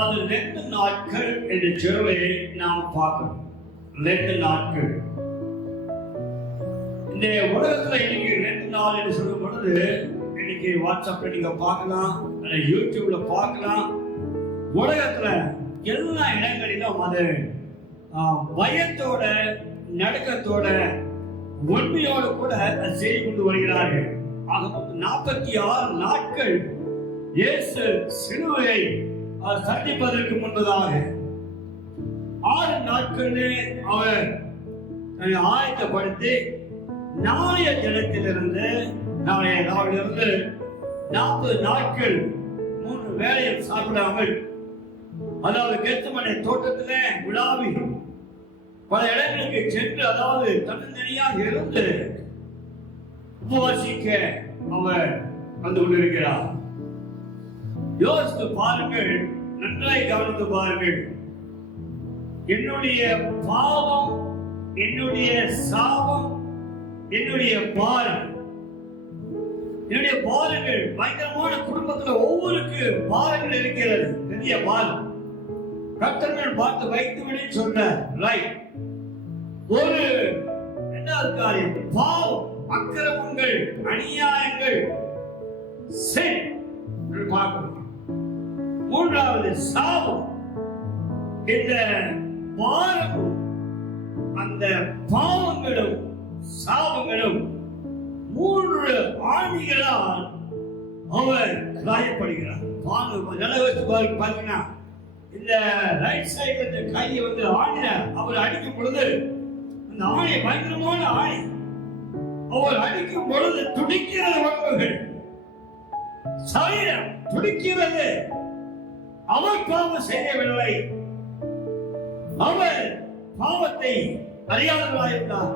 அதாவது 2 நாட்கள் என்ற சொல்லை நாம் பார்க்கிறோம். 2 நாட்கள். இந்த உலகத்துல இன்னைக்கு 2 நாள் என்று சொல்லும் பொழுது, இன்னைக்கு வாட்ஸ்அப்ல நீங்க பார்க்கலாம், யூடியூப்ல பார்க்கலாம். உலகத்துல எல்லா இடங்களிலும் அது பயத்தோட, நடுக்கத்தோட, உண்மையோடு கூட செய்து கொண்டு வருகிறார்கள். ஆக 46 நாட்கள் இயேசு சிலுவையை சந்திப்பதற்கு முன்பதாக 6 நாட்களே அவர் ஆயத்தப்படுத்தி நாளைய தினத்திலிருந்து 40 நாட்கள் 3 வேளையில் சாப்பிடாமல், அதாவது கெத்செமனே தோட்டத்திலே விழாவி பல இடங்களுக்கு சென்று, அதாவது தன்னந்தனியாக இருந்து உபவாசிக்க அவர் வந்து கொண்டிருக்கிறார். யோசித்து பாருங்கள், நன்றாய் கவனித்து பாருங்கள். என்னுடைய பாவம், என்னுடைய சாபம், என்னுடைய பாரம், என்னுடைய பாரங்கள் பயங்கரமான குடும்பத்துல ஒவ்வொருக்கு பாரங்கள் இருக்கிறது, பெரிய பாரம். கர்த்தர்கள் பார்த்து வைத்து விட சொன்னார். ரைட். ஒரு 2வது காரியம் பாவம், அக்கிரமங்கள், அநியாயங்கள், sin பார்க்கணும். 3வது சாபம். இந்த பாரமும் அந்த பாவங்களும் சாபங்களும் 3 ஆணிகளால் அவர் காயப்படுகிறார். பாத்தீங்கன்னா இந்த ரைட் சைடு இந்த கையை வந்து ஆணில அவர் அடிக்கும் பொழுது, அந்த ஆணி பயங்கரமான ஆணி. அவர் அடிக்கும் பொழுது துடிக்கிறது உடம்புகள், சரீரம் துடிக்கிறது. அவர் பாவம் செய்யவில்லை, அவர் பாவத்தை அறியாதவராயிருந்தார்.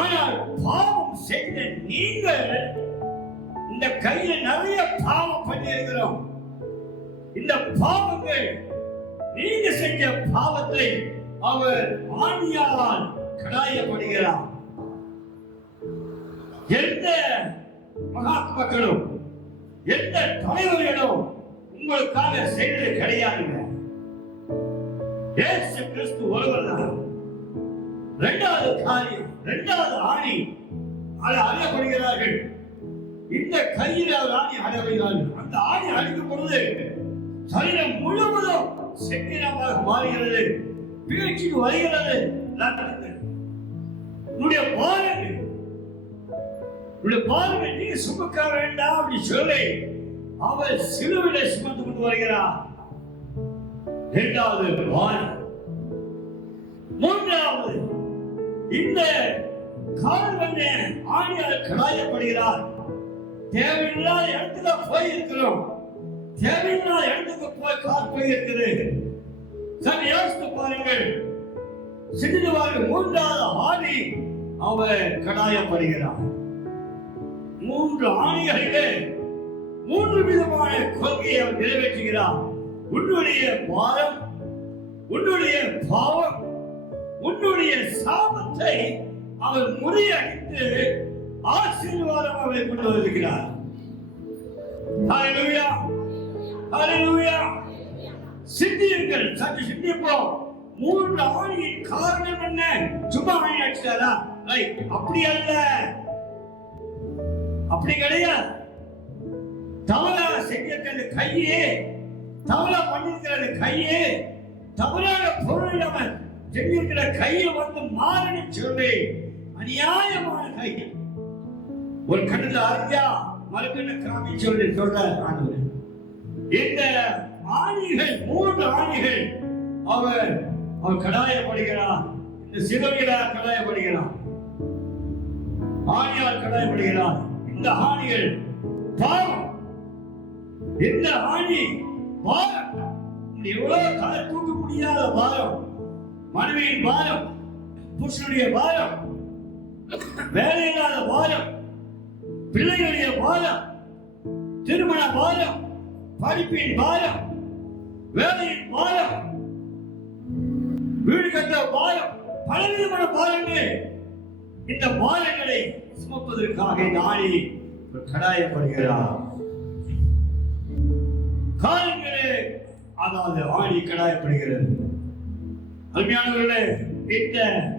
ஆனால் பாவம் செய்த நீங்கள் இந்த கையில நிறைய பாவம் பண்ணியிருக்கிறோம். இந்த பாவங்கள், நீங்க செஞ்ச பாவத்தை அவர் ஆணியால் கடாயப்படுகிறார். எந்த மகாத்மாக்களும், எந்த தலைவர்களும் உங்களுக்காக செய்தது கிடையாதுங்க. இயேசு கிறிஸ்து ஒருவர் தான். 2வது காரியம், 2வது ஆணி அடையப்படுகிறார்கள். இந்த கையில் அவர் ஆணி அடைகிறார்கள். அந்த ஆணி அடிக்கும் பொழுது சரீரம் முழுவதும் செக்கிரமாக மாறுகிறது, பேச்சுக்கு வருகிறது. உன்னுடைய பாருங்கள் நீங்க சுமக்க வேண்டாம் அப்படி சொல்லி அவர் சிலுவையிலே சுமந்து கொண்டு வருகிறார். 2வது பாரம். 3வது இந்த கால் வந்து ஆணியால் கடாயப்படுகிறார். தேவையில்லாத இடத்துல போய் இருக்கிறோம், தேவையில்லாத இடத்துக்கு போய் கால் போய் இருக்கிறது. சரி, யோசித்து பாருங்கள். சிறிதுவாக 3வது ஆணி அவர் கடாயப்படுகிறார். 3 ஆணிகளிலே 3 விதமான கொள்கையை அவர் நிறைவேற்றுகிறார். உன்னுடைய பாரம், உன்னுடைய பாவம், உன்னுடைய சாபத்தை அவர் முறியடித்து ஆசீர்வாதம் அவரை கொண்டு வருகிறார். ஹல்லேலூயா, ஹல்லேலூயா. சிந்தியுங்கள், சற்று சிந்திப்போம். 3 ஆணியின் காரணம் என்ன? சும்மா ஆணி அடிச்சாரா? அப்படி அல்ல, அப்படி கிடையாது. தவறாக செஞ்சிருக்கிற கையே, தவறா பண்ணிருக்கிற கையே, தவறான பொருள் அவன் செஞ்சிருக்கிற கையை வந்து மாறன்னு சொல்லி அநியாயமான கை. ஒரு கண்ணுல அறியா மறுக்கண்ண காமி சொல்லி சொல்றார் ஆண்டவர். இந்த ஆணிகள், 3 ஆணிகள் அவர் கடாயப்படுகிறார். இந்த சிலுவையிலால் கடாயப்படுகிறார், ஆணியால் கடாயப்படுகிறார். இந்த ஆணிகள் பாவம், இந்த ஆணி பாரம். எவ்வளவு தலை தூக்க முடியாத பாரம், மனைவியின் பாரம், புருஷனுடைய பாரம், வேலையில்லாத பாரம், பிள்ளைகளுடைய பாரம், திருமண பாரம், படிப்பின் பாரம், வேலையின் பாரம், வீடு கட்ட பாரம், பலவிதமான பாரங்கள். இந்த பாரங்களை சுமப்பதற்காக இந்த ஆணி கடாயப்படுகிறார். காலங்களே அதாவது ஆணி கடாயப்படுகிறது. அருமையானவர்களே, இந்த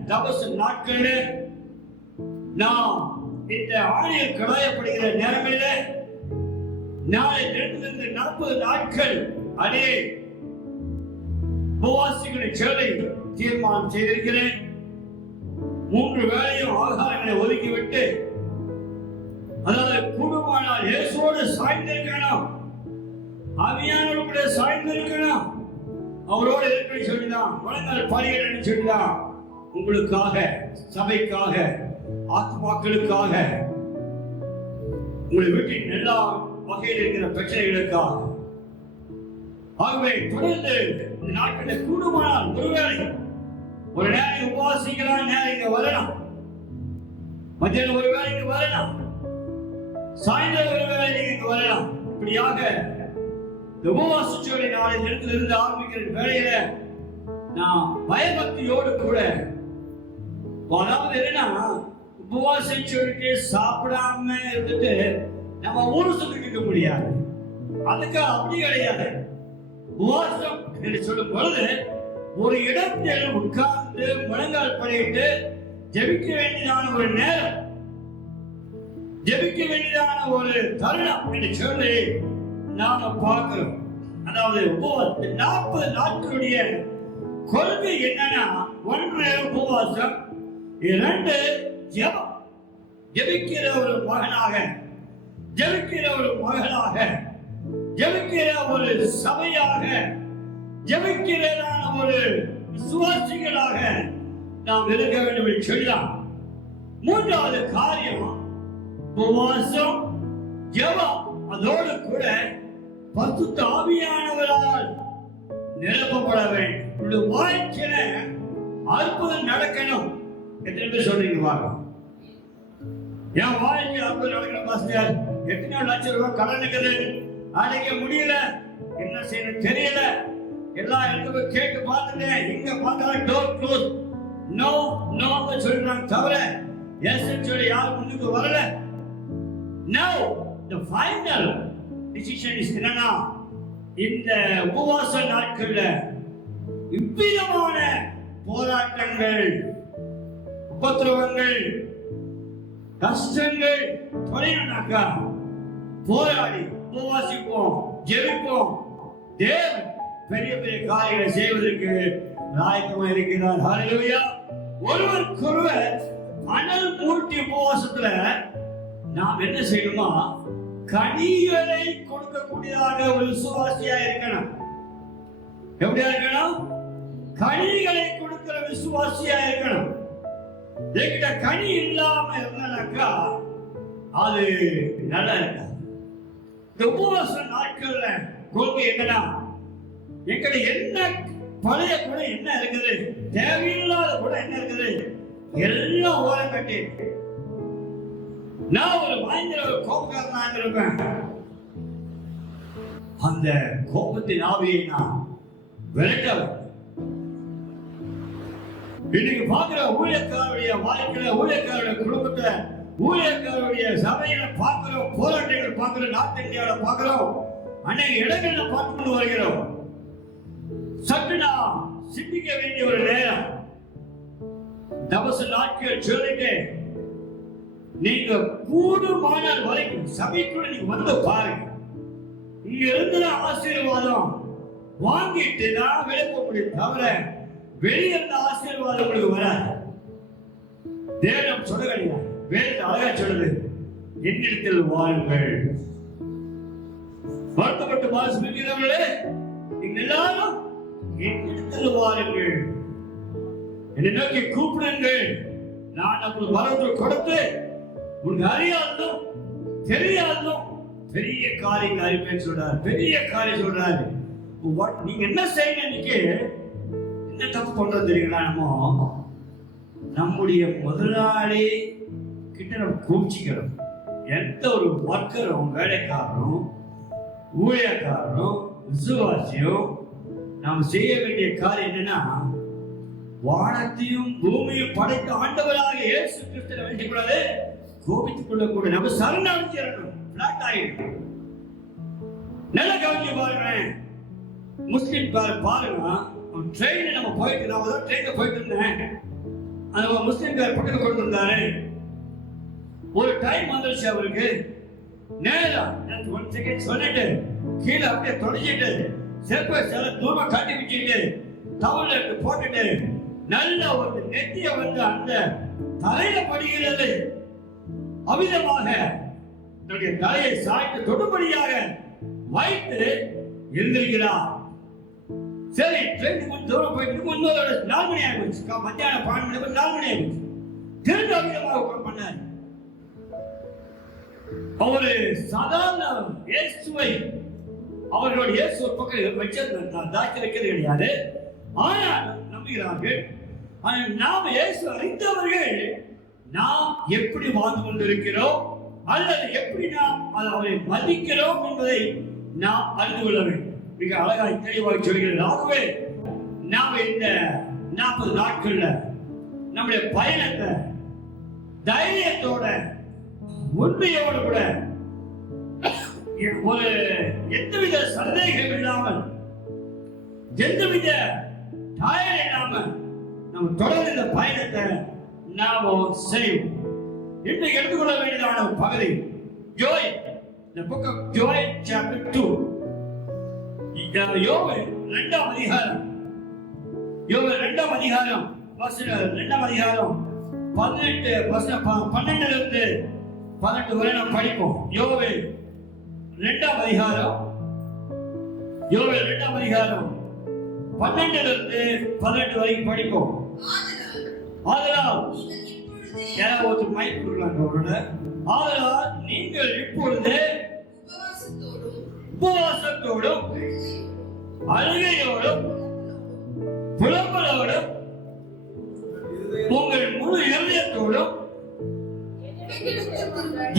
தபச நாட்களில் நாம் இந்த ஆணியில் கடாயப்படுகிற நேரங்களில் நாளை 40 நாட்கள் அதே உபவாசிகளை சேவை தீர்மானம் செய்திருக்கிறேன். 3 வேளையும் ஆகாரங்களை ஒதுக்கிவிட்டு, அதாவது குடும்பமானால் இயேசுவோடு சாய்ந்திருக்கணும், ஆவியானவரோடு சாய்ந்திருக்கணும், அவரோடு இருக்க சொல்லிதான், முழங்கால் படிகள் சொல்லிதான், உங்களுக்காக, சபைக்காக, ஆத்மாக்களுக்காக, உங்கள் வீட்டின் எல்லா வகையில் இருக்கிற பிரச்சனைகளுக்காக. ஆகவே தொடர்ந்து இந்த நாட்களில் கூடுமானால் ஒரு நேரம் உபவாசிக்கலாம், நேரம் இங்க வரலாம், மத்தியான ஒரு வேலை இங்க வரலாம், சாயந்தரம் ஒரு வேலை இங்க வரலாம். இப்படியாக உபவாசிச்சோடைய நாளை நிலத்திலிருந்து ஆரம்பிக்கிற வேலையில நான் பயபக்தியோடு கூட, அதாவது என்னன்னா உபவாசிச்சோருக்கு சாப்பிடாம இருந்துட்டு நம்ம ஊரு சுத்திட்டு இருக்க முடியாது. அதுக்கு அப்படி கிடையாது. உபவாசம் என்று சொல்லும் பொழுது ஒரு இடத்தில் உட்கார்ந்து முழங்கால் படிட்டு ஜெபிக்க வேண்டியதான ஒரு நேரம், ஜெபிக்க வேண்டியதான ஒரு தருணம் என்று சொல்லி நாம பார்க்கிறோம். அதாவது 40 நாட்களுடைய கொள்கை என்னன்னா, 1 உபவாசம், 2 ஜெபம். ஜெபிக்கிற ஒரு மகனாக, ஜெபிக்கிற ஒரு மகளாக, ஜெபிக்கிற ஒரு சபையாக, ஜெபிக்கிறதான ஒரு விசுவாசிகளாக நாம் இருக்க வேண்டும் என்று சொல்லலாம். 3வது காரியம் உபவாசம், ஜெபம், அதோடு கூட பரிசுத்த ஆவியானவரால் நிரப்பப்பட வேண்டும். உங்களுடைய வாழ்க்கையில அற்புதம் நடக்கணும். எத்தனை பேர் சொல்றீங்க பாருங்க? என் வாழ்க்கையில் அற்புதம் நடக்கணும் பாஸ்டர். எத்தனை லட்சம் ரூபாய் கடன் இருக்குது, அடைக்க முடியல, என்ன செய்யணும் தெரியல, எல்லா இடத்துக்கும் கேட்டு பார்த்துட்டேன், எங்க பார்த்தாலும் டோர் க்ளோஸ், நோ நோ சொல்றாங்க தவிர எஸ் சொல்லி யாரும் முன்னுக்கு வரல. Now the final decision is என்னன்னா, இந்த உபவாச நாட்கள்ல இவ்விதமான போராட்டங்கள், உபத்திரவங்கள், கஷ்டங்கள் தொலைனாக்கா போராடி உபவாசிப்போம், ஜெபிப்போம். தேவன் பெரிய பெரிய காரியங்களை செய்வதற்கு ஆயத்தமா இருக்கிறார். ஹல்லேலூயா. ஒருவருக்கொருவர் அனல் மூட்டி உபவாசத்துல நாம் என்ன செய்யணுமா, கனிகளை கொடுக்கக்கூடியதாக ஒரு விசுவாசியா இருக்கணும். எப்படியா இருக்கணும்? கனிகளை கொடுக்கிற விசுவாசியா இருக்கணும். என்கிட்ட கனி இல்லாம இருந்தாக்கா அது நல்லா இருக்காது. இந்த உபவாச நாட்கள்ல கொள்கை என்னன்னா, என்கிட்ட என்ன பழைய கூட என்ன இருக்குது, தேவையில்லாத கூட என்ன இருக்குது, எல்லாம் ஓரம் கட்டி நான் ஒரு பயங்கர ஒரு கோபக்காரனாக இருப்பேன். அந்த கோபத்தின் ஆவியை நான் விரட்டவன். இன்னைக்கு பார்க்கிற ஊழியக்காரருடைய வாழ்க்கையில, ஊழியக்காரருடைய குடும்பத்தை, ஊழியக்காரருடைய சபையில பார்க்கிறோம், போராட்டங்கள் பார்க்கிறோம், நார்த் இந்தியாவில் பார்க்கிறோம், அன்னைக்கு இடங்கள்ல பார்த்து கொண்டு வருகிறோம். சற்று நாம் சிந்திக்க வேண்டிய ஒரு நேரம். தபசு நாட்கள் சொல்லிட்டு நீங்க கூடுமான வரைக்கும் சபைக்குள்ள நீங்க வந்து பாருங்க. இங்க இருந்து ஆசீர்வாதம் வாங்கிட்டு நான் வெளியே முடியும் தவிர வெளியே இருந்த ஆசீர்வாதம் உங்களுக்கு வராது. தேவன் சொல்ல கிடையாது. வேதத்தை அழகா சொல்லுது, என்னிடத்தில் வாருங்கள். வருத்தப்பட்டு வாசிக்கிறவர்களே, நீங்க எல்லாரும் என்னிடத்தில் வாருங்கள், என்னை நோக்கி கூப்பிடுங்கள், நான் உங்களுக்கு வரவு கொடுத்து உங்களுக்கு அறியாததும் தெரியாததும் பெரிய காரியங்கள் அறிப்பேன் சொல்றாரு. பெரிய காரியம் சொல்றாரு. நீங்க என்ன செய்யணும்? இன்னைக்கு என்ன தப்பு பண்றது தெரியுங்களா? நம்முடைய முதலாளி கிட்ட நம்ம கோச்சிக்கிறோம். எந்த ஒரு ஒர்க்கரும், வேலைக்காரரும், ஊழியக்காரரும், விசுவாசியும் நாம் செய்ய வேண்டிய காரியம் என்னன்னா, வானத்தையும் பூமியும் படைத்த ஆண்டவராக இயேசு கிறிஸ்துவை வேண்டிக்கூடாது, கோபித்துக் கொள்ளக்கூட நம்ம சரணாகி சேரணும். பிளாட் ஆயிடும். நல்ல கவனிச்சு பாருங்க. முஸ்லிம் பாருங்க, ட்ரெயின்ல நம்ம போயிட்டு, நான் ஒரு ட்ரெயின்ல போயிட்டு இருந்தேன். அந்த ஒரு முஸ்லிம் பக்கத்தில் கொண்டு வந்தாரு. ஒரு டைம் வந்துருச்சு அவருக்கு. நேரா ஒன் செகண்ட் சொல்லிட்டு கீழே அப்படியே தொடச்சிட்டு செருப்பை சில தூரமா கட்டி வச்சுட்டு டவல் எடுத்து போட்டுட்டு நல்ல ஒரு நெத்திய வந்து அந்த தலையில படுகிறது. அவிதமாக தன்னுடைய தலையை சாய்த்து தொடுபடியாக வைத்து எழுந்திருக்கிறார். சரி, ட்ரெயின் கொஞ்சம் தூரம் போயிட்டு 4 மணி ஆகிடுச்சு. மத்தியானம் 12 மணிக்கு 4 மணி ஆகிடுச்சு. திரும்ப அவிதமாக பண்ணார். அவரு சாதாரண இயேசுவை அவர்களோட இயேசு ஒரு பக்கம் வச்சிருந்தார், தாக்கி வைக்கிறது கிடையாது. ஆனால் நம்புகிறார்கள். நாம் இயேசு அறிந்தவர்கள் நாம் எப்படி வாழ்ந்து கொண்டிருக்கிறோம் அல்லது எப்படி நாம் அவரை மதிக்கிறோம் என்பதை நாம் அறிந்து கொள்ள வேண்டும். மிக அழகாய் தெளிவாக சொல்கிறது. ஆகவே நாம் இந்த 40 நாட்கள்ல நம்முடைய பயணத்தை தைரியத்தோட உண்மையோடு கூட ஒரு எந்தவித சந்தேகம் இல்லாமல் எந்தவித டயர் இல்லாமல் நம்ம தொடர்ந்து இந்த பயணத்தை நாம செய்வோம். இன்றைக்கு எடுத்துக்கொள்ள வேண்டியதான ஒரு பகுதி Joel, the book of Joel chapter 2. யோவேல் 2ஆம் அதிகாரம், யோவேல் 2ஆம் அதிகாரம் 12 இருந்து 18 வரை நாம் படிப்போம். யோவேல் 2ஆம் அதிகாரம் 12 இருந்து 18 வரைக்கும் படிப்போம். ஆதலால் யாராவது மைக் கொடுக்கலாங்க. ஆதலால் நீங்கள் இப்பொழுது உபவாசத்தோடும் அழுகையோடும் புலம்பலோடும் உங்கள் முழு இதயத்தோடும்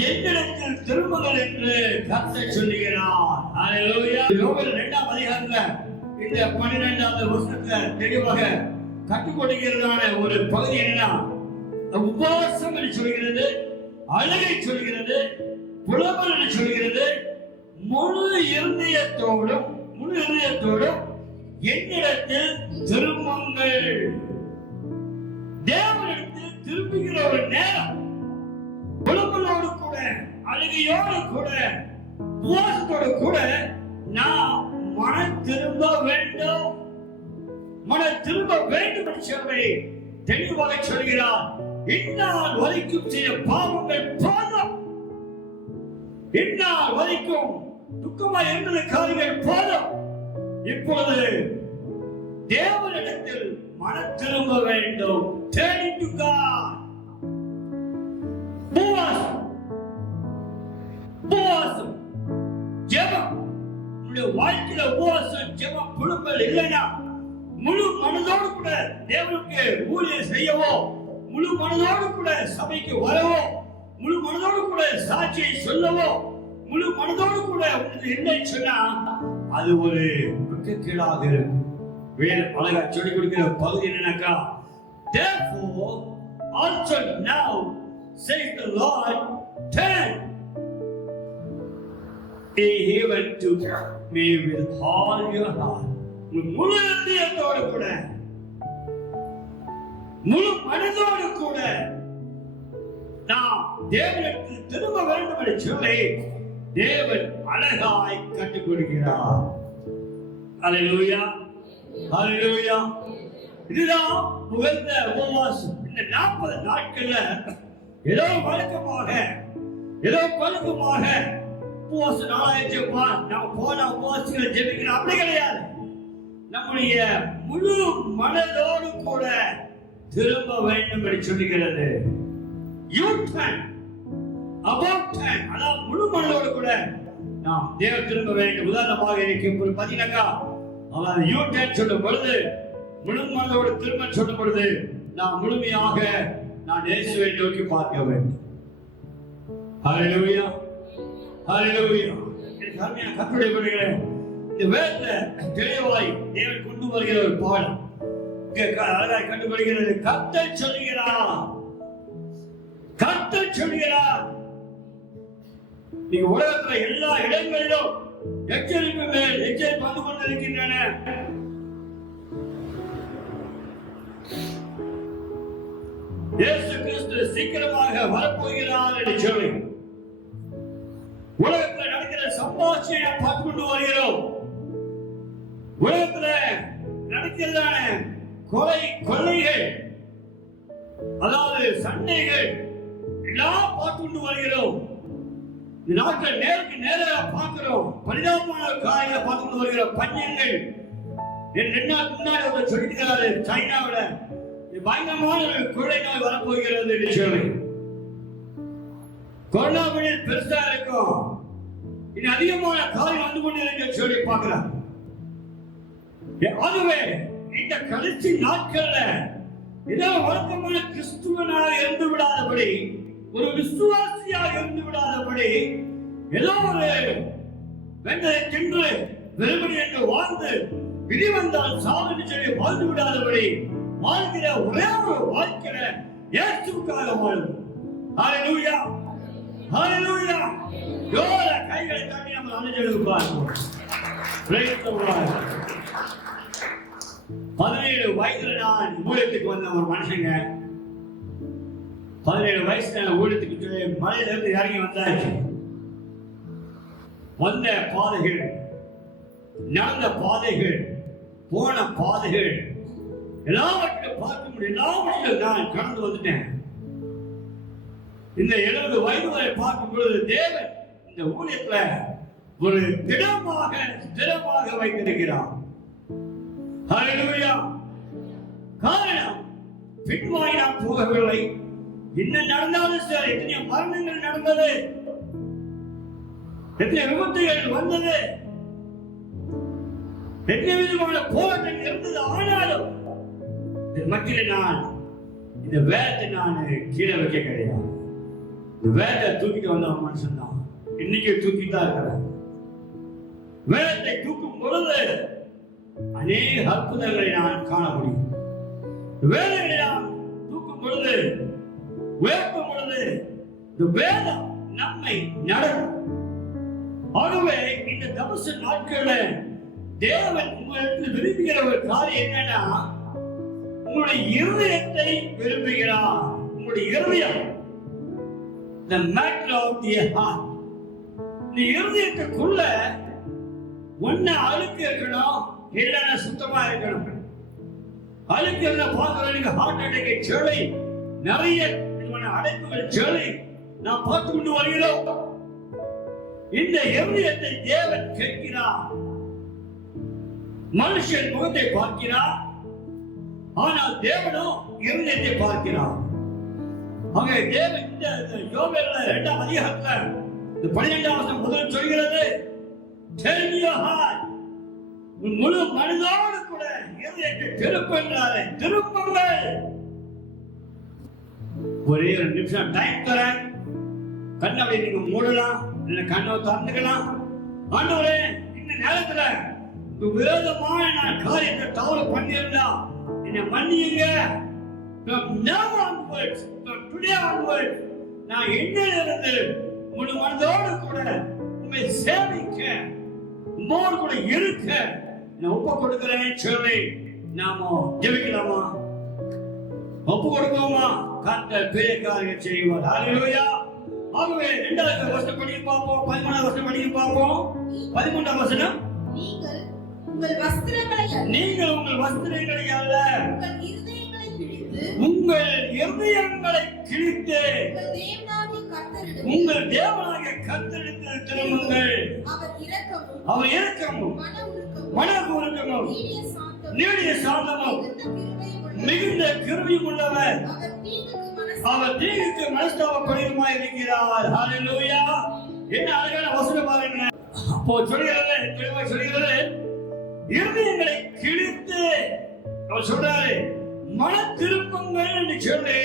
என்னிடத்தில் திரும்புங்கள் என்று கர்த்தர் சொல்லுகிறார். ஹல்லேலூயா. யோவேல் 2ஆம் அதிகாரத்துல இந்த 12வது வசனத்துல தெளிவாக கற்றுக் கொடுக்கிறதான ஒரு பகுதி என்னன்னா, உபவாசம் என்று சொல்கிறது, அழுகை சொல்கிறது, புலம்பல் என்று சொல்கிறது. முழு இதயத்தோடும் என்னிடத்தில் திரும்புங்கள். தேவனிடத்தில் திரும்புகிற ஒரு நேரம், புலம்பலோடு கூட அழுகையோடு கூட உபவாசத்தோடு கூட நாம் மனம் திரும்ப வேண்டும் என்று சொல்லி தெளிவாக சொல்கிறார். இந்நாள் வரைக்கும் செய்த பாவங்கள் போதும், இந்நாள் வரைக்கும் துக்கமாய் இருந்த காரியங்கள் போதும். இப்பொழுது தேவனிடத்தில் மனம் திரும்ப வேண்டும். Turn to God. உபவாசம் ஜெபம். உங்களுடைய வாழ்க்கையில உபவாசம் ஜெபம் புலம்பல் இல்லைன்னா முழு மனதோடு கூட தேவனுக்கு ஊழியம் செய்யவோ, முழு மனதோடு கூட சபைக்கு வரவோ, முழு மனதோடு கூட சாட்சியை சொல்லவோ, முழு மனதோடு கூட உங்களுக்கு என்ன சொன்னா அது ஒரு வெட்கக்கேடாக இருக்கும். வேதம் அழகா சொல்லிக் கொடுக்கிற பகுதி என்னன்னாக்கா, therefore also now says the Lord, turn even to me with all your heart. முழு இதயத்தோடு கூட முழு மனதோடு கூட நாம் தேவனுக்கு திரும்ப வேண்டும் என்று சொல்லி தேவன் அழகாய் கற்றுக் கொடுக்கிறார். ஹல்லேலூயா, ஹல்லேலூயா. இதுதான் உகந்த உபவாசம். இந்த 40 நாட்கள்ல ஏதோ பழக்கமாக உபவாச நாளாயிடுச்சு, நம்ம போன உபவாசங்களை ஜெபிக்கிறோம், அப்படி கிடையாது. நம்முடைய முழு மனதோடு கூட திரும்ப வேண்டும் என்று சொல்லுகிறது. அதாவது முழு மனதோடு கூட நாம் தேவ திரும்ப வேண்டும். உதாரணமாக எனக்கு பாத்தீங்கன்னாக்கா, அதாவது யூ-டர்ன் சொல்லும் பொழுது, முழு மனதோடு திரும்ப சொல்லும் பொழுது நாம் முழுமையாக நான் இயேசுவை நோக்கி பார்க்க வேண்டும். ஹல்லேலூயா, ஹல்லேலூயா. கர்த்தருடைய பிள்ளைகளே, இந்த வேதத்தை தெளிவாய் தேவன் கொண்டு வருகிற ஒரு பாடம் அழகாய் கண்டுபிடிக்கிறது. கர்த்தர் சொல்கிறார். நீங்க உலகத்துல எல்லா இடங்களிலும் எச்சரிப்பு மேல் எச்சரிப்பு வந்து கொண்டிருக்கின்றன. இயேசு கிறிஸ்து சீக்கிரமாக வரப்போகிறார் என்று சொல்லி உலகத்தில் நடக்கிற சம்பாஷணையை பார்த்து கொண்டு வருகிறோம். உலகத்தில் நடக்கிறதான கொலைகள், அதாவது சண்டைகள் எல்லாம் பார்த்து கொண்டு வருகிறோம். இந்த நாட்கள் நேருக்கு நேராக பார்க்கிறோம். பரிதாபமான காரியங்களை பார்த்து கொண்டு வருகிறோம். பஞ்சங்கள் 2 நாள் முன்னாடி அவர் சொல்லியிருக்கிறாரு, சைனாவில் பயங்கரமான ஒரு கொள்ளை நோய் வரப்போகிறது என்று சொல்லி. கொரோனா பீரியட் பெருசா இருக்கும், இனி அதிகமான காரியம் வந்து கொண்டு இருக்க சொல்லி பார்க்கிறார். ஆகவே இந்த கடைசி நாட்கள்ல ஏதோ வழக்கமான கிறிஸ்துவனாக இருந்து விடாதபடி, ஒரு விசுவாசியாக இருந்து விடாதபடி, ஏதோ ஒரு வெந்ததை தின்று வெறுமனே என்று வாழ்ந்து விதி வந்தால் சாதனை சொல்லி வாழ்ந்து விடாதபடி வாழ்கிற ஒரே ஒரு வாழ்க்கையில இயேசுவுக்காக வாழும். ஹalleluya, ஹalleluya. ஜோர கைகளை தட்டி நம்ம அனுஜலுக்கு பார்ப்போம். praise the Lord. 17 வயதுல நான் ஊழியத்துக்கு வந்த ஒரு மனுஷங்க. 17 வயசுல ஊழியத்துக்கு மலையில இருந்து இறங்கி வந்தாச்சு. வந்த பாதைகள், நடந்த பாதைகள், போன பாதைகள் எல்லாவற்றையும் பார்க்க முடியும். எல்லாவற்றையும் நான் கடந்து வந்துட்டேன். இந்த 70 வயது வரை பார்க்கும் பொழுது தேவன் இந்த ஊழியத்துல ஒரு ஸ்திரமாக வைத்திருக்கிறார். ஹalleluya. காரணம், பின்வாய் நான் போகவில்லை. என்ன நடந்தாலும் சரி, எத்தனை மரணங்கள் நடந்தது, எத்தனை விபத்துகள் வந்தது, எத்தனை விதமான போராட்டங்கள் இருந்தது. ஆனாலும் மத்தியில் நான் இந்த வேதத்தை நான் கீழே வைக்க கிடையாது. இந்த வேதத்தை தூக்கிட்டு வந்த மனுஷன் தான் இன்னைக்கு தூக்கிட்டு தான் இருக்கிறேன். வேதத்தை தூக்கும் பொழுது அநேக அற்புதங்களை நான் காண முடியும். வேதங்களை நான் தூக்கும் பொழுது, உயர்த்தும் பொழுது இந்த வேதம் நம்மை நடக்கும். ஆகவே இந்த தபசு நாட்கள்ல தேவன் உங்களுக்கு விரும்புகிற ஒரு காரியம் என்னன்னா, உங்களுடைய இருதயத்தை விரும்புகிறார். உங்களுடைய இருதயம், the matter of the heart. இந்த இருதயத்துக்குள்ள ஒண்ணு அழுக்கு இருக்கணும், இல்லைன்னா சுத்தமா இருக்கணும். அழுக்கு என்ன பார்க்கிறோம், நீங்க ஹார்ட் அட்டாக் சொல்லி நிறைய அடைப்புகள் சொல்லி நாம் பார்த்து கொண்டு வருகிறோம். இந்த இருதயத்தை தேவன் கேட்கிறார். மனுஷன் முகத்தை பார்க்கிறார், ஆனால் தேவனோ இருதயத்தை பார்க்கிறார். ஆக தேவன் இந்த யோவேல்ல 2ஆம் அதிகாரத்துல 12ஆம் வசனம் முதல் சொல்கிறது, tell your heart, உன் முழு மனதோடு கூட இருதயத்தை திருப்புகிறாரே, திருப்புங்கள். ஒரே 2 நிமிஷம் டைம் தரேன். கண்ணை நீங்க மூடலாம், இல்ல கண்ணை திறந்துக்கலாம். ஆண்டவரே, இந்த நேரத்துல விரோதமான நான் காரியத்தை தவறு பண்ணியிருந்தா என்னை மன்னியுங்க. From now onwards, from today onwards, நான் என்னிலிருந்து முழு மனதோடு கூட உண்மை சேவிக்க, உம்மோடு கூட இருக்க நான் ஒப்பு கொடுக்கிறேன் சொல்லி நாம ஜெபிக்கலாமா? ஒப்பு கொடுப்போமா? கர்த்தர் பெரிய காரியம் செய்வார். ஹalleluya. ஆகவே 2வது வசனம் படிக்க பார்ப்போம். 13வது வசனம் படிக்க பார்ப்போம். 13ஆம் வசனம், நீங்கள் உங்கள் வஸ்திரங்களை அல்ல, உங்கள் இருதயங்களை கிழித்து உங்கள் தேவனாகிய கர்த்தரிடத்தில் திரும்புங்கள். அவர் இரக்கமும் மனதுருக்கமும் நீடிய சாந்தமும் மிகுந்த கிருபையும் உள்ளவர், அவர் தீங்குக்கு மனஸ்தாபப்படுமாய் இருக்கிறார். ஹalleluya. என்ன அழகான வசனம் பாருங்க. அப்போ சொல்கிறது, தெளிவாய் சொல்கிறது, இருதயங்களை கிழித்து அவர் சொல்றாரு, மன திருப்பங்கள் என்று சொல்லி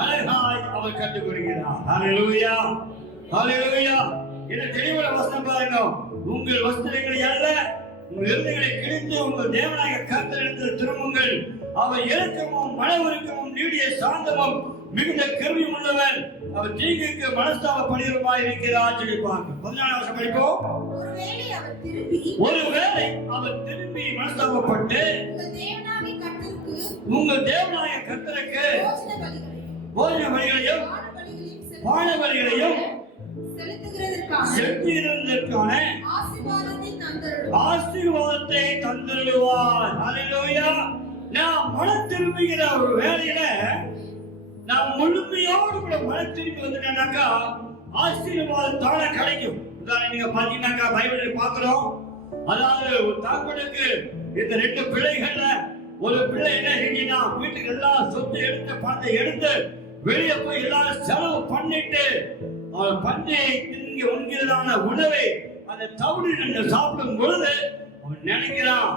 அழகாய் அவர் கற்றுக் கொடுக்கிறார். ஹalleluya, ஹalleluya. என்ன தெளிவான வசனம் பாருங்க. உங்கள் வஸ்திரங்களை அல்ல, உங்கள் இருதயங்களை கிழித்து உங்கள் தேவனாகிய கர்த்தரிடத்தில் திரும்புங்கள். அவர் இரக்கமும் மனவுருக்கமும் நீடிய சாந்தமும் மிகுந்த கிருபையும் உள்ளவர், அவர் தீங்குக்கு மனஸ்தாபப்படுமாய் இருக்கிறார் சொல்லி பார்க்க. 14ஆம் வசனம் படிப்போம். ஒருவேளை அவர் திரும்பி மனஸ்தாபப்பட்டு உங்கள் தேவனாகிய கர்த்தருக்கு போஜன பலிகளையும் பான பலிகளையும் செலுத்துகிறதற்கான ஆசீர்வாதத்தை தந்தருவார். ஹல்லேலூயா. நாம் மனம் திரும்புகிற ஒரு வேளையில நாம் முழுமையோடு கூட மனம் திரும்பி வந்துட்டோம்னாக்கா ஆசீர்வாதம் தானே கிடைக்கும். நீங்க பாத்தீங்கன்னாக்கா பைபிளில் பார்க்கிறோம். அதாவது ஒரு தகப்பனுக்கு இந்த 2 பிள்ளைகள்ல ஒரு பிள்ளை என்ன செஞ்சினா வீட்டுக்கு எல்லாம் சொத்து எடுத்து பணத்தை எடுத்து வெளியே போய் எல்லாரும் செலவு பண்ணிட்டு அவர் பண்ணி திங்க உண்கிறதான உணவை அந்த தவிடு நின்று சாப்பிடும் பொழுது அவன் நினைக்கிறான்,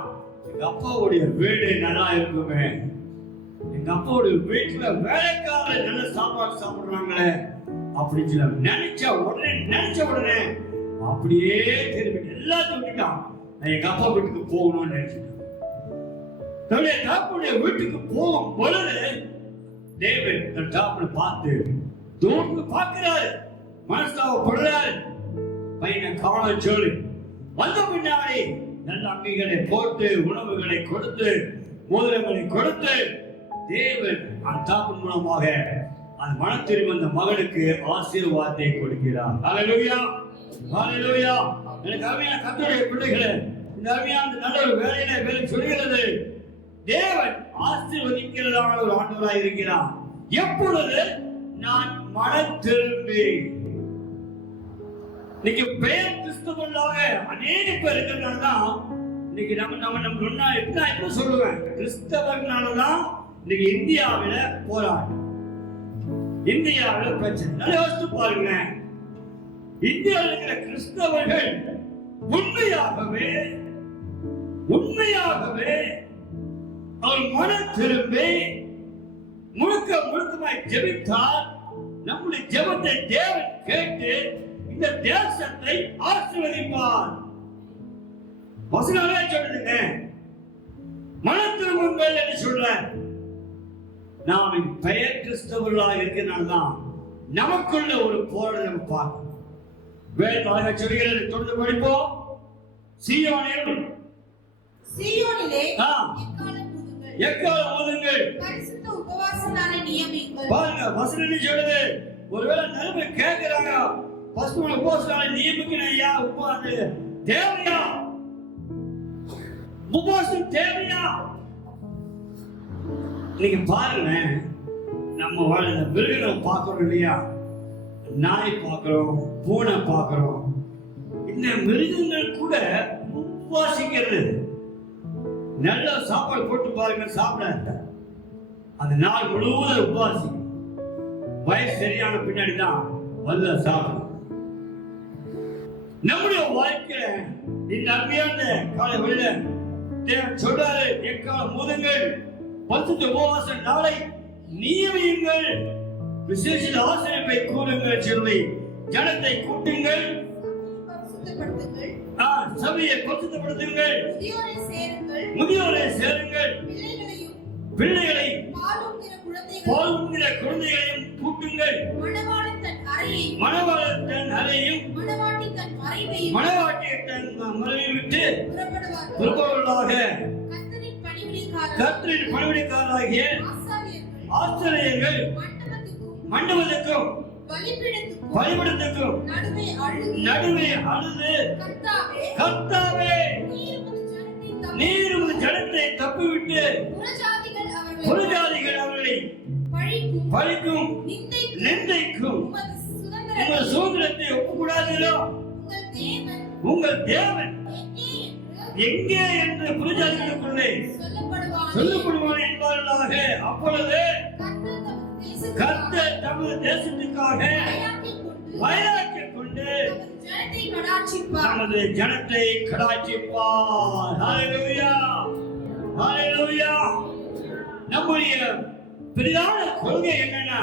எங்க அப்பாவுடைய வீடு நல்லா இருக்குமே, எங்க அப்பாவுடைய வீட்டுல வேலைக்காரர் நல்ல சாப்பாடு சாப்பிடுறாங்களே அப்படின்னு சொல்லி நினைச்ச உடனே அப்படியே திரும்பி எல்லாத்தையும் விட்டுட்டான். நான் எங்க அப்பா வீட்டுக்கு போகணும்னு நினைச்சிட்டான். தன்னுடைய தாப்புடைய வீட்டுக்கு போகும் பொழுது தேவன் தன் தாப்பனை பார்த்து தூரத்து பார்க்கிறாரு, மனஸ்தாபப்படுறாரு. பையனை காண சொல்லி வந்த பின்னாடி நல்ல அங்கிகளை போட்டு உணவுகளை கொடுத்து மோதிரங்களை கொடுத்து தேவன் அந்த தாப்பின் மூலமாக அந்த மனத்தில் வந்த மகனுக்கு ஆசீர்வாதத்தை கொடுக்கிறார். ஹல்லேலூயா, ஹல்லேலூயா. எனக்கு அருமையான கர்த்தருடைய பிள்ளைகளே, இந்த அருமையான நல்ல ஒரு வேலை சொல்கிறது, தேவன் ஆசீர்வதிக்கிறதான ஒரு ஆண்டவராய் இருக்கிறார். எப்பொழுது நான் மனம் திரும்பி. இன்னைக்கு பெயர் கிறிஸ்தவர்களாக அநேக பேர் இருக்கிறதுனாலதான் இன்னைக்கு நம்ம எப்படி சொல்லுவேன், கிறிஸ்தவர்களாலதான் இன்னைக்கு இந்தியாவில போராட்டம், இந்தியாவில பிரச்சனை. நல்லா யோசித்து பாருங்க, இந்தியாவில் இருக்கிற கிறிஸ்தவர்கள் உண்மையாகவே அவர் மனம் திரும்பி முழுக்கமாய் ஜெபித்தால் நம்முடைய ஜெபத்தை தேவன் கேட்டு இந்த தேசத்தை ஆசீர்வதிப்பார். வசனமே சொல்லுங்க, மனம் திரும்புங்கள் என்று சொல்ற. நாம் பெயர் கிறிஸ்தவர்களாக இருக்கிறனால்தான் நமக்குள்ள ஒரு போராட்டம் பார்க்கணும். வேதமாக சொல்கிறது, தொடர்ந்து படிப்போம். சீயோனிலே எக்காலம் ஊதுங்கள், பரிசுத்த உபவாச நாளை நியமியுங்கள். பாருங்க வசனம் சொல்லுது, ஒருவேளை நிலைமை கேட்கிறாங்க, பரிசுத்த உபவாச நாளை நியமிக்கணும். ஐயா, உபவாசம் தேவையா? உபவாசம் தேவையா? நீங்க பாருங்க, நம்ம வாழ்ந்த மிருகங்களை பார்க்கிறோம் இல்லையா, நாய் பார்க்கிறோம், பூனை பார்க்கிறோம். இந்த மிருகங்கள் கூட உபவாசிக்கிறது. நல்ல சாப்பாடு போட்டு பாருங்க, சாப்பிட அந்த நாள் முழுவதும் உபவாசி. வயசு சரியான பின்னாடி தான் வந்து சாப்பிடும். நம்முடைய வாழ்க்கை இந்த அருமையான காலை வெளியில தேவன் சொல்றாரு, எக்காலம் ஊதுங்கள், பரிசுத்த உபவாச நாளை நியமியுங்கள், விசேஷ ஆசரிப்பை கூறுங்கள் சொல்லி ஜனத்தை கூட்டுங்கள், சபையை பரிசுத்தப்படுத்துங்கள், முதியோரை சேருங்கள், பிள்ளைகளை பால் உண்கிற குழந்தைகளையும் கூட்டுங்கள், மணவாளன் தன் அறையையும் மணவாட்டியை தன் மறைவை விட்டு புறப்படுவதாக. கர்த்தரின் பணிவிடைக்காரராகிய ஆசாரியர்கள் மண்டபத்துக்கும் பலிபீடத்துக்கும் நடுவே அழுது, கர்த்தாவே நீர் உமது ஜனத்தை தப்பிவிட்டு புறஜாதிகள் அவர்களை பழிக்கும் நிந்தைக்கும் உங்கள் சுதந்திரத்தை ஒப்புக்கூடாதீர்களோ? உங்கள் தேவன் எங்கே என்று புறஜாதிகளுக்குள்ளே சொல்லப்படுவான் என்பவர்களாக. அப்பொழுது கர்த்தர் தமது தேசத்துக்காக வைராக்கியம் கொண்டு நமது ஜனத்தை கடாட்சிப்பார். ஹல்லேலூயா, ஹல்லேலூயா. நம்முடைய பெரிதான கொள்கை என்னன்னா,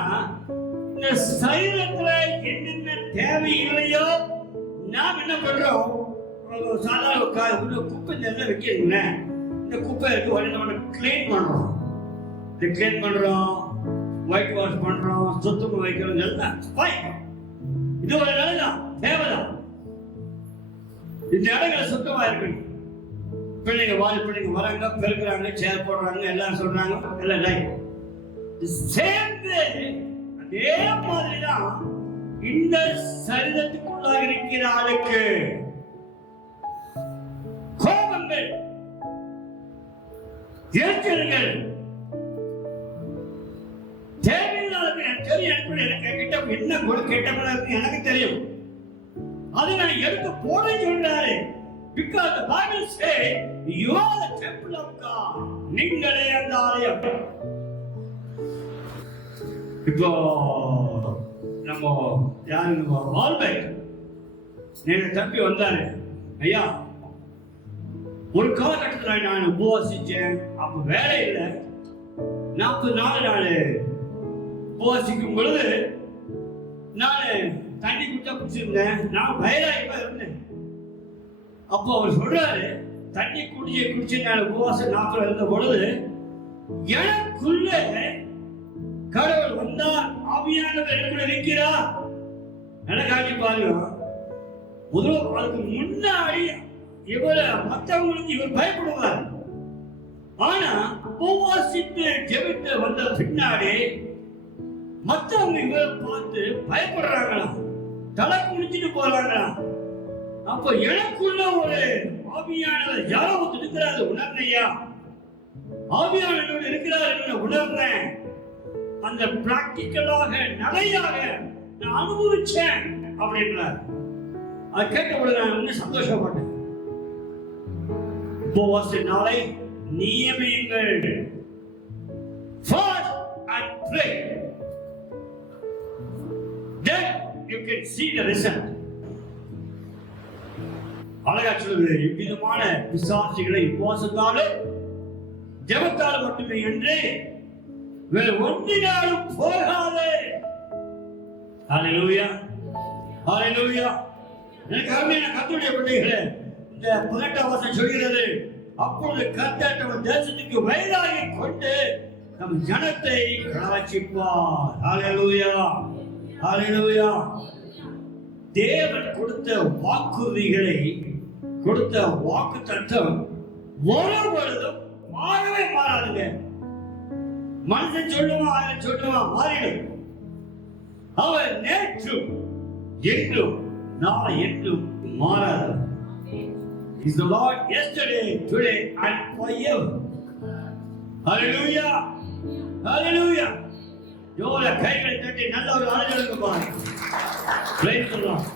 இந்த சரீரத்துல என்னென்ன தேவை இல்லையோ நாம் என்ன பண்றோம், சாதாரண குப்பை வைக்கிறீங்க, இந்த குப்பை இருக்கு உடனே நம்ம கிளீன் பண்றோம், ஒயிட் வாஷ் பண்றோம், சுத்தம் வைக்கிறோம், எல்லாம் இது ஒரு வேலைதான், தேவைதான். இந்த இடங்களை சுத்தமா இருக்கணும். பிள்ளைங்க வராங்க, பெருக்கிறாங்க, சேர் போடுறாங்க, எல்லாம் சொல்றாங்க, எல்லாம் ரைட். சேர்ந்து அதே மாதிரிதான் இந்த சரீரத்துக்குள்ளாக இருக்கிற ஆளுக்கு கோபங்கள், எரிச்சல்கள், தேவையில்லாத எனக்கு கிட்ட என்ன கெட்ட எனக்கு தெரியும், அதை நான் எடுத்து போட சொல்றாரு. Because the Bible says you are the temple of God. நீங்களே அந்த ஆலயம். இப்போ நம்ம ஆல்பர்ட் நேற்று தம்பி வந்தாரு. ஐயா, ஒரு காலகட்டத்தில் நான் உபவாசிச்சேன். அப்ப வேலை இல்லை. 44 நாள் உபவாசிக்கும் பொழுது நான் தண்ணி குடிச்சிருந்தேன். நான் வயதாயிப்பா இருந்தேன். அப்போ அவர் சொல்றாரு, தண்ணி குடிச்சு நான் உபவாசம் 40 இருந்த பொழுது எனக்குள்ள கடவுள் வந்தார், ஆவியானவர் எனக்குள்ள இருக்கிறார். நடக்காட்டி பாருங்க. முதல்ல அதுக்கு முன்னாடி மற்றவங்களுக்கு இவர் பயப்படுவார். ஆனா உபவாசித்து ஜெபித்து வந்த பின்னாடி மற்றவங்க இவரை பார்த்து பயப்படுறாங்களாம், தலை குடிச்சிட்டு போறாங்களாம். அப்ப எனக்குள்ள ஒரு ஆவியானவர் யாரோ இருக்கிறாரு உணர்ந்தையா, ஆவியானவர் இருக்கிறார் என்று உணர்ந்தேன். அந்த பிராக்டிக்கலாக நடையாக நான் அனுபவிச்சேன் அப்படின்றார். அது கேட்டபொழுது நான் இன்னும் சந்தோஷப்பட்டேன். உபவாச நாளை நியமியுங்கள். Fast and pray. Then you can see the result. அழகா சொல்லுது, இவ்விதமான பிசாசுகளை உபவாசத்தாலும் ஜெபத்தாலும் மட்டுமே என்று வேறு ஒன்றினாலும் போகாதே. ஹல்லேலூயா, ஹல்லேலூயா. எனக்கு அருமையான கர்த்தருடைய பிள்ளைகளே, இந்த 18ஆம் வசனம் சொல்கிறது, அப்பொழுது கர்த்தர் தம் தேசத்துக்கு வயதாகி கொண்டு நம் ஜனத்தை கடாட்சிப்பார். ஹல்லேலூயா, ஹல்லேலூயா. தேவன் கொடுத்த வாக்குறுதிகளை, கொடுத்த வாக்கு தத்துவம் ஒரு பொழுதும் மாறவே மாறாதுங்க. மனுஷன் சொல்லுவான் மாறிடும். அவர் நேற்றும் என்றும் நாளை என்றும் மாறாதவர். Is the Lord yesterday, today and forever. Hallelujah, hallelujah. ஜோர கைகளை தட்டி நல்ல ஒரு ஆளுநருக்கு பாருங்க. Praise the Lord.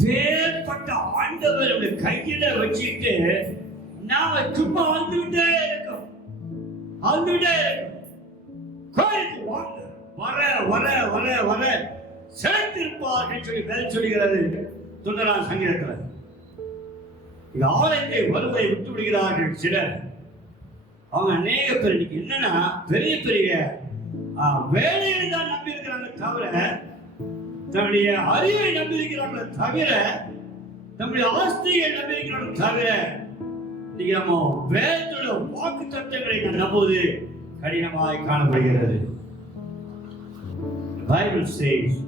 பேர்பட்ட ஆண்டவருடைய கையில வச்சுட்டு நாம சும்மா வந்துட்டே இருக்கோம். கோயிலுக்கு வாங்க, வர வர வர வர சேர்த்திருப்பார்கள் சொல்லி வேலை சொல்லுகிறது தொண்டரான் சங்கீதத்தில். இந்த ஆலயத்தை வருவதை விட்டு விடுகிறார்கள் சிலர். அவங்க அநேக பேர் இன்னைக்கு என்னன்னா பெரிய பெரிய வேலையை தான் நம்பி இருக்கிறாங்க தவிர, தன்னுடைய அறிவை நம்பி இருக்கிறாங்களே தவிர, நம்முடைய ஆஸ்தியை நம்பி இருக்கிறாங்க தவிர, இன்னைக்கு நம்ம வேதத்தோட வாக்கு தத்துவங்களை நம்புவது கடினமாய் காணப்படுகிறது. பைபிள் சேஸ்,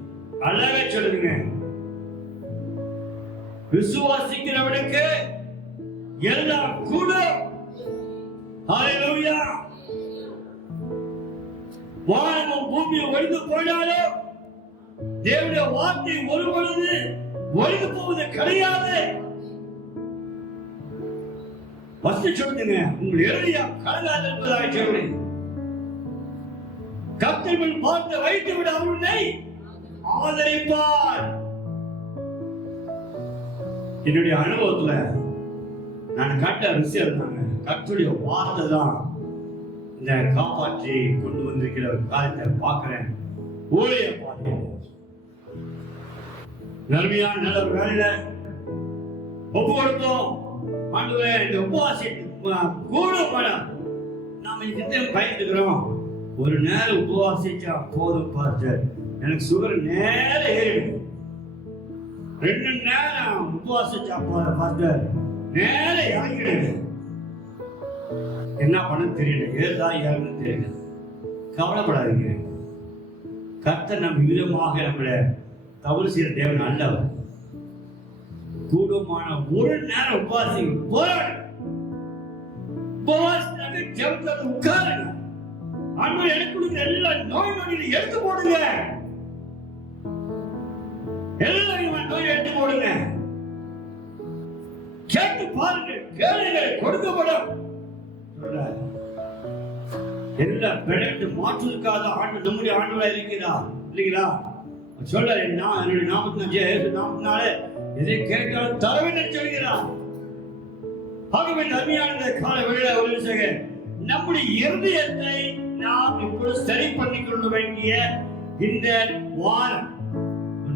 அழகா சொல்லுங்க, விசுவாசிக்கிறவனுக்கு எல்லாம் கூட. ஹல்லேலூயா. வானமும் பூமியும் ஒழிந்து போனாலும் தேவனுடைய வார்த்தை ஒரு பொழுது ஒழிந்து போவது கிடையாது. சொல்லுங்க, உங்கள் எழுதியா கலங்காது என்பதாக சொல்றேன். கர்த்தர் பார்த்து வைத்து விட அவனை ஆதரிப்பார். என்னுடைய அனுபவத்துல நான் கட்ட விஷயம் இருந்தாங்க. கர்த்தருடைய வார்த்தை தான் இந்த காப்பாற்றி கொண்டு வந்திருக்கிற காரியத்தை பார்க்கிறேன். ஊழிய பார்க்கிறேன். நன்மையான நல்ல ஒரு வேலையில ஒப்பு கொடுத்தோம். ஆண்டவரே, இந்த உபவாசி கூட படம் நாம இந்த பயந்துக்கிறோம். ஒரு நேரம் உபவாசிச்சா போதும் பார்த்து எனக்கு சுகர் நேரம் ஏறிடும். 2 நேரம் உபவாசிச்சா பார்த்து நேரம் இறங்கிடுது. என்ன பண்ண தெரியல, ஏதா இறங்குன்னு தெரியல. கவலைப்படாதீங்க. கர்த்தர் நம் விதமாக நம்மள தவறு செய்யற தேவன் அல்லவர். கூடுமான ஒரு நேரம் உபாசிங்க, போராடுங்க. உபவாசத்துக்கு ஜெபத்துல உட்காருங்க. ஆண்டவர் எனக்கு எல்லா நோய் நொடிகளை எடுத்து போடுங்க. எல்லா நோயை எடுத்து போடுங்க. கேட்டு பாருங்க, கேளுங்கள், கொடுக்கப்படும். எல்லா பிழைத்து மாற்றுவதற்காக ஆண்டு நம்முடைய ஆண்டவராக இருக்கிறார் இல்லைங்களா? சொல்றாரு, நான் என்னுடைய நாமத்தினாலே எதை கேட்டாலும் தரவேன் சொல்கிறார். ஆகவே அருமையான கால வேளையில ஒரு விஷயம், நம்முடைய இருதயத்தை நாம் இப்பொழுது சரி பண்ணிக் கொள்ள வேண்டிய இந்த வாரம்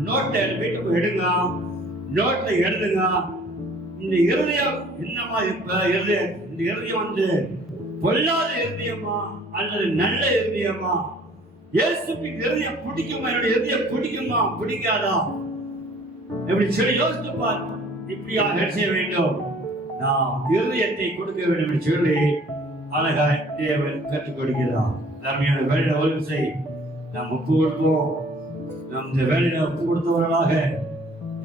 நோட்டை வீட்டுக்கு எடுங்க, நோட்டை எழுதுங்க. இந்த இருதயம் என்னமா இப்ப இருதயம், இந்த இருதயம் வந்து பொல்லாத இருதயமா அல்லது நல்ல இருதயமா? இயேசுக்கு இருதயம் பிடிக்குமா? என்னுடைய இருதயம் பிடிக்குமா பிடிக்காதா? எப்படி சொல்லி யோசித்து பார். இப்படியாக செய்ய வேண்டும், நாம் இருதயத்தை கொடுக்க வேண்டும் என்று சொல்லி அழகாய் தேவன் கற்றுக் கொடுக்கிறார். அருமையான வேலையில ஒழுங்கு செய். நாம் ஒப்பு கொடுப்போம். நம் இந்த வேலையில ஒப்பு கொடுத்தவர்களாக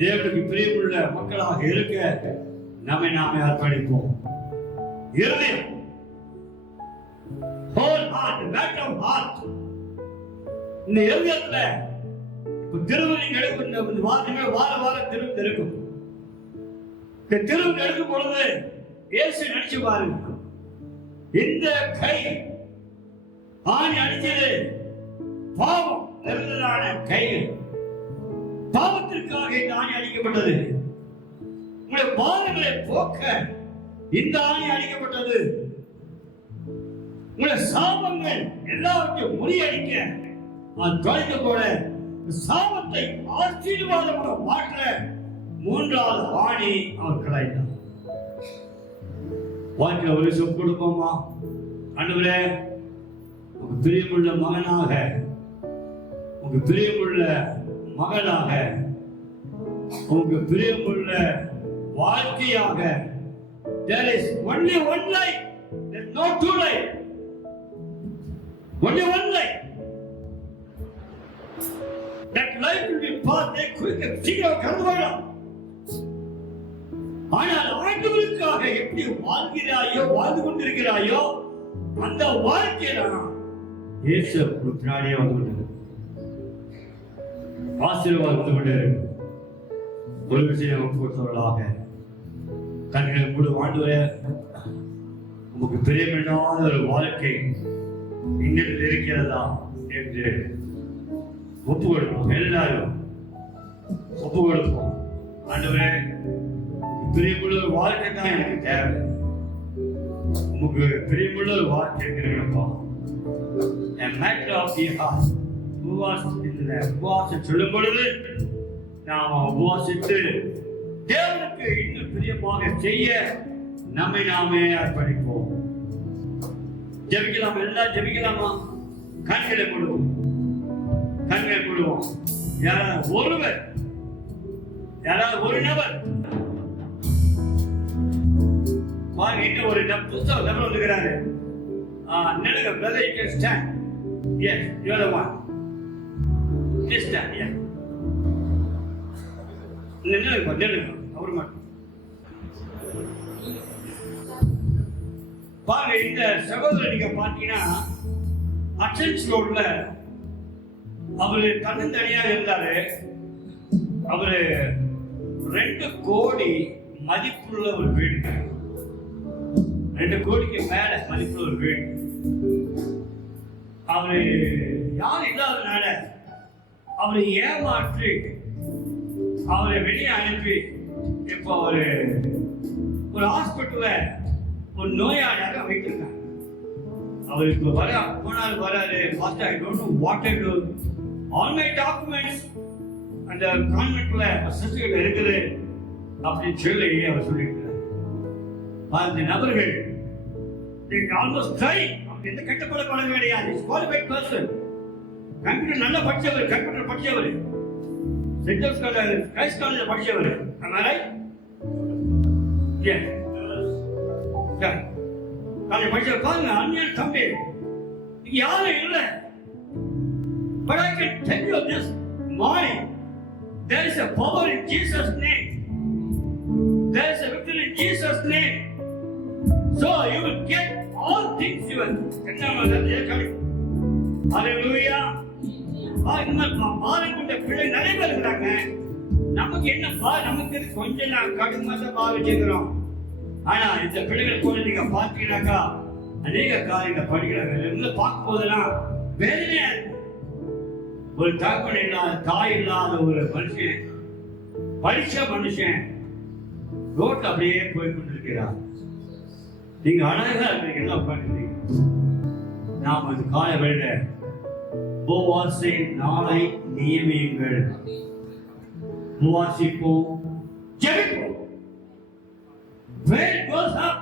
தேவனுக்கு பிரியமுள்ள மக்களாக இருக்க நம்மை நாமே அர்ப்பணிப்போம். இருதயம், whole heart, back of heart. இந்த இருதயத்துல இப்ப திருவள்ளுவர் எடுக்கும் வாரங்கள் வார திரும்ப இருக்கும். திரும்ப எடுக்கும் பொழுது இயேசு நினைச்சு பாருங்க, இந்த கை ஆணி அடிச்சது பாவம் நிறந்ததான கைகள், பாவத்திற்காக இந்த ஆணி அடிக்கப்பட்டது. உங்களுடைய பாவங்களை போக்க இந்த ஆணி அடிக்கப்பட்டது. உங்களுடைய சாபங்கள் எல்லாவற்றையும் முறியடிக்க தொலைத்து போல சாபத்தை ஆசீர்வாதமாக மாற்ற மூன்றாவது ஆணி அவர் கலாய்த்தார். வாழ்க்கையில் ஒரு சொல் கொடுப்போமா? ஆண்டவரே, உங்க பிரியமுள்ள மகனாக, உங்க பிரியமுள்ள மகளாக, உங்க பிரியமுள்ள வாழ்க்கையாக, there is only one life, there is no two life, only one life. That life will be passed there quick and சீக்கிரம் கடந்து போயிடும். ஆனால் ஆண்டவருக்காக எப்படி வாழ்கிறாயோ, வாழ்ந்து கொண்டிருக்கிறாயோ, அந்த வாழ்க்கையில இயேசு பின்னாடியே வந்து கொண்டிருக்கு, ஆசீர்வாதம் வந்து கொண்டே இருக்கு. ஒரு விஷயம் பொறுத்தவர்களாக தங்களை முழு ஆண்டவரே, உங்களுக்கு பிரியமில்லாத ஒரு வாழ்க்கை இன்னில் இருக்கிறதா என்று ஒப்பு கொடுப்போம். எல்லாரும் ஒப்பு கொடுப்போம். ஆண்டவரே, பிரியமுள்ள ஒரு வாழ்க்கை தான் எனக்கு தேவை. உங்களுக்கு பிரியமுள்ள ஒரு வாழ்க்கை இருக்கிறப்பா, உபவாசம் சொல்லும் பொழுது நாம உபவாசித்து தேவனுக்கு இன்னும் பிரியமாக செய்ய நம்மை நாமே அர்ப்பணிப்போம். ஜெபிக்கலாம், எல்லாம் ஜெபிக்கலாமா? கண்களை மூடுவோம், கண்களை மூடுவோம். யாராவது ஒருவர், யாராவது ஒரு நபர் இன்னும் ஒரு புத்தகம் நபர் வந்துக்கிறாரு. நினைக்க brother, you can stand. Yes, you are the one. Just stand, yeah. நினைக்க அவர் மட்டும் பாருங்க. இந்த சகோதரர் நீங்க பாத்தீங்கன்னா அச்சன்ஸ் ரோட்ல அவரு தன்னந்தனியாக இருந்தாரு. அவரு 2 கோடி மதிப்புள்ள ஒரு வீடு, 2 கோடிக்கு மேல மதிப்புள்ள ஒரு வீடு. அவரு யாரும் இல்லாதனால அவரை ஏமாற்றி அவரை வெளியே அனுப்பி இப்போ ஒரு ஹாஸ்பிட்டல்ல ஒரு நோயாளியாக வைத்திருக்காங்க. அவர் இப்போ போனாலும் வராரு. First I don't know what I do. All my documents அந்த கான்வென்ட்ல சர்டிபிகேட் இருக்குது அப்படின்னு சொல்லி அவர் சொல்லியிருக்கிறார். அந்த நபர்கள் ஆல்மோஸ்ட் ட்ரை, அவங்க எந்த கெட்ட பழக்கம் கிடையாது. குவாலிஃபைட் பர்சன், கம்ப்யூட்டர் நல்லா படிச்சவர், கம்ப்யூட்டர் படிச்சவர், சென்ட் ஜோசப் கிரைஸ்ட் காலேஜ்ல படிச்சவர். காலேஜ் படிச்சவர். பாருங்க, அந்நியன் தம்பி யாரும் இல்லை. But I can tell you this morning, there is a power in Jesus' name. Jesus' name. So you will get all things given. Hallelujah. பாருங்க பிள்ளை நிறைய பேர் இருக்கிறாங்க. நமக்கு என்ன நமக்கு கொஞ்சம் நான் கடுமையாக பாவிச்சுக்கிறோம். ஆனா இந்த பிள்ளைகள் போல நீங்க பார்த்தீங்கன்னாக்கா அநேக காரியங்களை படிக்கிறாங்க. பார்க்கும் போதெல்லாம் வேதனையா இருக்கும். ஒரு தகப்பன் இல்லாத தாய் இல்லாத ஒரு மனுஷன், படிச்ச மனுஷன் ரோட்ல அப்படியே போய் கொண்டிருக்கிறார். நீங்க அழகா இருக்கீங்க, உட்காந்துருக்கீங்க. நாம் அந்த கால வேலை உபவாசை நாளை நியமியுங்கள். உபவாசிப்போம், ஜெபிப்போம். Prayer goes up,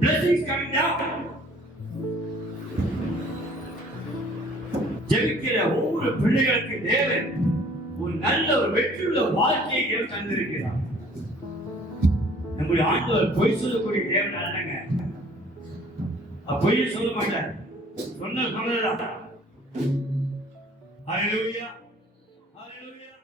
blessings coming down. ஜெபிக்கிற ஒவ்வொரு பிள்ளைகளுக்கு தேவன் ஒரு நல்ல ஒரு வெற்றியுள்ள வாழ்க்கையை தேவன் தந்திருக்கிறார். நம்முடைய ஆண்டவர் பொய் சொல்லக்கூடிய தேவன் அல்லங்க. பொய்யை சொல்ல மாட்டார். சொன்னதுதான். Hallelujah. Hallelujah.